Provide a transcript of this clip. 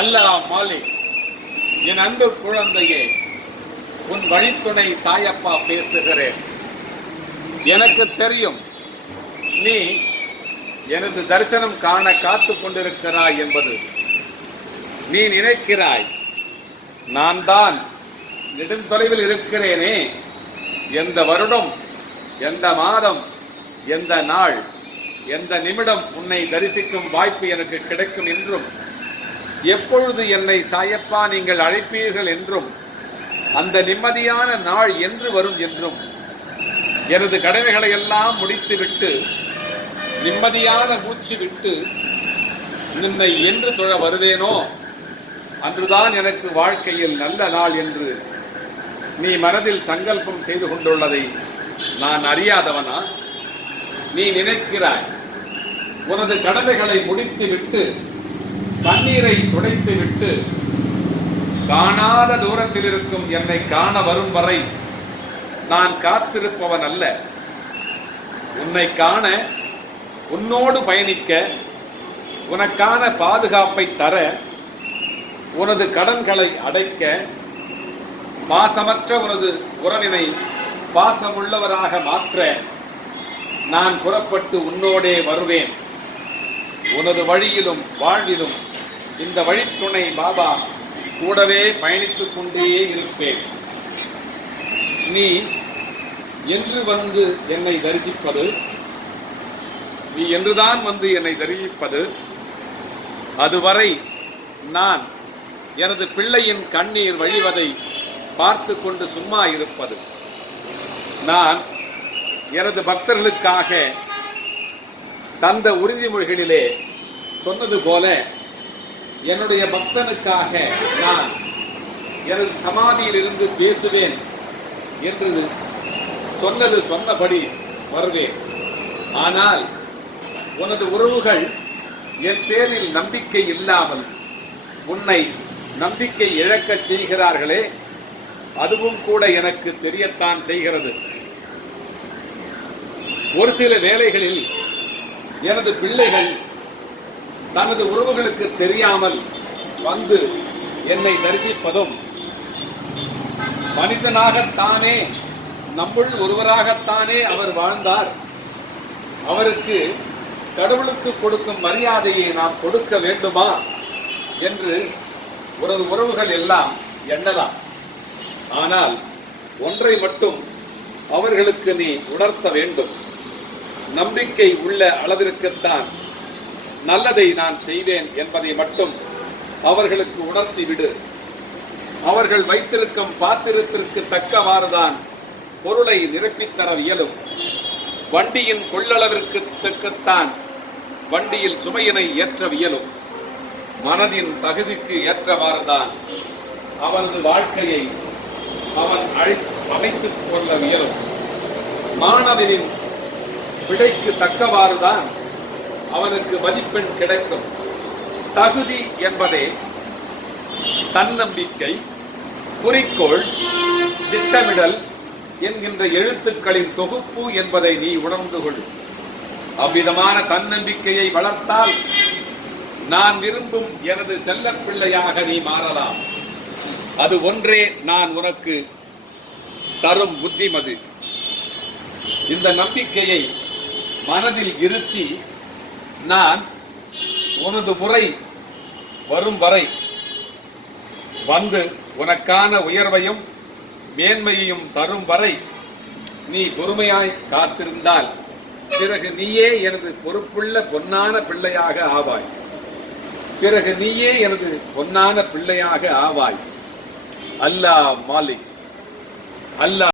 அல்லாஹ் மாலிக். என் அன்பு குழந்தையே, உன் வழித்துணை சாயப்பா பேசுகிறேன். எனக்கு தெரியும் நீ எனது தரிசனம் காண காத்து கொண்டிருக்கிறாய் என்பது. நீ நினைக்கிறாய், நான் தான் நெடுந்தொலைவில் இருக்கிறேனே, எந்த வருடம், எந்த மாதம், எந்த நாள், எந்த நிமிடம் உன்னை தரிசிக்கும் வாய்ப்பு எனக்கு கிடைக்கும் என்றும், எப்பொழுது என்னை சாயப்பா நீங்கள் அழைப்பீர்கள் என்றும், அந்த நிம்மதியான நாள் என்று வரும் என்றும், எனது கடமைகளை எல்லாம் முடித்துவிட்டு நிம்மதியான மூச்சு விட்டு நின்னை என்று தொழ வருவேனோ அன்றுதான் எனக்கு வாழ்க்கையில் நல்ல நாள் என்று நீ மனதில் சங்கல்பம் செய்து கொண்டுள்ளதை நான் அறியாதவனா? நீ நினைக்கிறாய், உனது கடமைகளை முடித்து விட்டு தண்ணீரை துடைத்து விட்டு காணாத தூரத்தில் இருக்கும் என்னை காண வரும் வரை நான் காத்திருப்பவன் அல்ல. உன்னை காண, உன்னோடு பயணிக்க, உனக்கான பாதுகாப்பை தர, உனது கடன்களை அடைக்க, பாசமற்ற உனது உறவினை பாசமுள்ளவராக மாற்ற நான் புறப்பட்டு உன்னோடே வருவேன். உனது வழியிலும் வாழ்விலும் இந்த வழித்துணை பாபா கூடவே பயணித்துக் கொண்டே இருப்பேன். நீ என்று வந்து என்னை தரிசிப்பது, நீ என்றுதான் வந்து என்னை தரிசிப்பது, அதுவரை நான் எனது பிள்ளையின் கண்ணீர் வழிவதை பார்த்து கொண்டு சும்மா இருப்பது. நான் எனது பக்தர்களுக்காக தந்த உறுதிமொழிகளிலே சொன்னது போல, என்னுடைய பக்தனுக்காக நான் எனது சமாதியில் இருந்து பேசுவேன் என்று சொன்னபடி வருவேன். ஆனால் உனது உறவுகள் என் பேரில் நம்பிக்கை இல்லாமல் உன்னை நம்பிக்கை இழக்கச் செய்கிறார்களே, அதுவும் கூட எனக்கு தெரியத்தான் செய்கிறது. ஒரு சில வேளைகளில் எனது பிள்ளைகள் தனது உறவுகளுக்கு தெரியாமல் வந்து என்னை தரிசிப்பதும், மனிதனாகத்தானே, நம்முள் ஒருவராகத்தானே அவர் வாழ்ந்தார், அவருக்கு கடவுளுக்கு கொடுக்கும் மரியாதையை நாம் கொடுக்க வேண்டுமா என்று உனது உறவுகள் எல்லாம் எண்ணலாம். ஆனால் ஒன்றை மட்டும் அவர்களுக்கு நீ உணர்த்த வேண்டும். நம்பிக்கை உள்ள அளவிற்குத்தான் நல்லதை நான் செய்வேன் என்பதை மட்டும் அவர்களுக்கு உணர்த்திவிடு. அவர்கள் வைத்திருக்கும் பாத்திரத்திற்கு தக்கவாறுதான் பொருளை நிரப்பித்தர இயலும். வண்டியின் கொள்ளளவிற்கு தக்கத்தான் வண்டியில் சுமையினை ஏற்ற இயலும். மனதின் தகுதிக்கு ஏற்றவாறுதான் அவனது வாழ்க்கையை அவன் அமைத்துக் கொள்ள இயலும். மாணவனின் விடைக்கு தக்கவாறுதான் அவனுக்கு மதிப்பெண் கிடைக்கும். தகுதி என்பதே தன்னம்பிக்கை, குறிக்கோள், திட்டமிடல் என்கின்ற எழுத்துக்களின் தொகுப்பு என்பதை நீ உணர்ந்து கொள். அவ்விதமான தன்னம்பிக்கையை வளர்த்தால் நான் விரும்பும் எனது செல்ல பிள்ளையாக நீ மாறலாம். அது ஒன்றே நான் உனக்கு தரும் புத்திமதி. இந்த நம்பிக்கையை மனதில் இருத்தி நான் உனது முறை வரும் வரை வந்து உனக்கான உயர்வையும் மேன்மையையும் தரும் வரை நீ பொறுமையாய் காத்திருந்தால் பிறகு நீயே எனது பொறுப்புள்ள பொன்னான பிள்ளையாக ஆவாய். பிறகு நீயே எனது பொன்னான பிள்ளையாக ஆவாய். அல்லாஹ் மாலிக். அல்லாஹ்